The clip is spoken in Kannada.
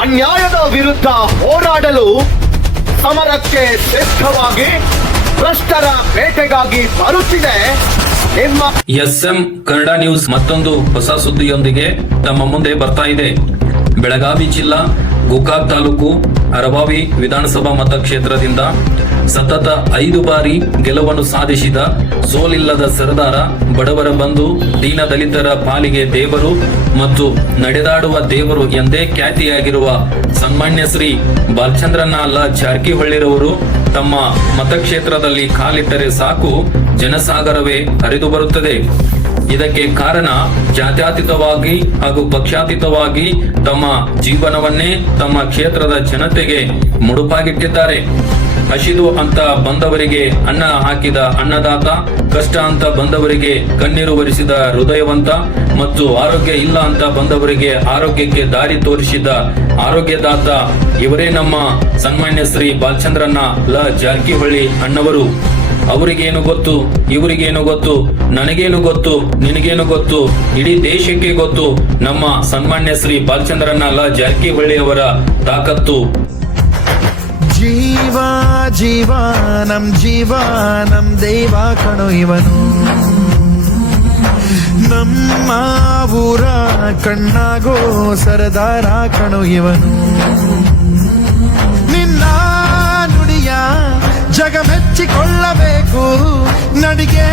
ಅನ್ಯಾಯದ ವಿರುದ್ಧ ಹೋರಾಡಲು ಸಮರಕ್ಕೆ ಶ್ರೇಷ್ಠವಾಗಿ ಭ್ರಷ್ಟರ ಬೇಟೆಗಾಗಿ ಬರುತ್ತಿದೆ ನಿಮ್ಮ SM ಕನ್ನಡ ನ್ಯೂಸ್ ಮತ್ತೊಂದು ಹೊಸ ಸುದ್ದಿಯೊಂದಿಗೆ ತಮ್ಮ ಮುಂದೆ ಬರ್ತಾ ಇದೆ. ಬೆಳಗಾವಿ ಜಿಲ್ಲಾ ಗೋಕಾಕ್ ತಾಲೂಕು ಅರಬಾವಿ ವಿಧಾನಸಭಾ ಮತಕ್ಷೇತ್ರದಿಂದ ಸತತ 5 ಬಾರಿ ಗೆಲುವನ್ನು ಸಾಧಿಸಿದ ಸೋಲಿಲ್ಲದ ಸರದಾರ, ಬಡವರ ಬಂಧು, ದೀನ ದಲಿತರ ಪಾಲಿಗೆ ದೇವರು ಮತ್ತು ನಡೆದಾಡುವ ದೇವರು ಎಂದೇ ಖ್ಯಾತಿಯಾಗಿರುವ ಸನ್ಮಾನ್ಯ ಶ್ರೀ ಬಾಲಚಂದ್ರನ ಜಾರಕಿಹೊಳಿರವರು ತಮ್ಮ ಮತಕ್ಷೇತ್ರದಲ್ಲಿ ಕಾಲಿಟ್ಟರೆ ಸಾಕು ಜನಸಾಗರವೇ ಹರಿದು ಬರುತ್ತದೆ. ಇದಕ್ಕೆ ಕಾರಣ ಜಾತ್ಯತೀತವಾಗಿ ಹಾಗೂ ಪಕ್ಷಾತೀತವಾಗಿ ತಮ್ಮ ಜೀವನವನ್ನೇ ತಮ್ಮ ಕ್ಷೇತ್ರದ ಜನತೆಗೆ ಮುಡುಪಾಗಿಟ್ಟಿದ್ದಾರೆ. ಹಸಿದು ಅಂತ ಬಂದವರಿಗೆ ಅನ್ನ ಹಾಕಿದ ಅನ್ನದಾತ, ಕಷ್ಟ ಅಂತ ಬಂದವರಿಗೆ ಕಣ್ಣೀರು ಒರೆಸಿದ ಹೃದಯವಂತ ಮತ್ತು ಆರೋಗ್ಯ ಇಲ್ಲ ಅಂತ ಬಂದವರಿಗೆ ಆರೋಗ್ಯಕ್ಕೆ ದಾರಿ ತೋರಿಸಿದ ಆರೋಗ್ಯದಾತ ಇವರೇ ನಮ್ಮ ಸನ್ಮಾನ್ಯ ಶ್ರೀ ಬಾಲಚಂದ್ರನ ಜಾರಕಿಹೊಳಿ ಅಣ್ಣವರು. ಅವರಿಗೇನು ಗೊತ್ತು, ಇವರಿಗೇನು ಗೊತ್ತು, ನನಗೇನು ಗೊತ್ತು, ನಿನಗೇನು ಗೊತ್ತು, ಇಡೀ ದೇಶಕ್ಕೆ ಗೊತ್ತು ನಮ್ಮ ಸನ್ಮಾನ್ಯ ಶ್ರೀ ಬಾಲಚಂದ್ರನ ಜಾರಕಿಹೊಳಿ ಅವರ ತಾಕತ್ತು. ಜೀವ ಜೀವ ನಮ್ ದೈವ ಕಣೋ ಇವನು, ನಮ್ಮ ಊರ ಕಣ್ಣಾಗೋ ಸರದಾರ ಕಣೋ ಇವನು. ನಿನ್ನ ನುಡಿಯ ಜಗ ಮೆಚ್ಚಿಕೊಳ್ಳಬೇಕು, ನಡಿಗೆ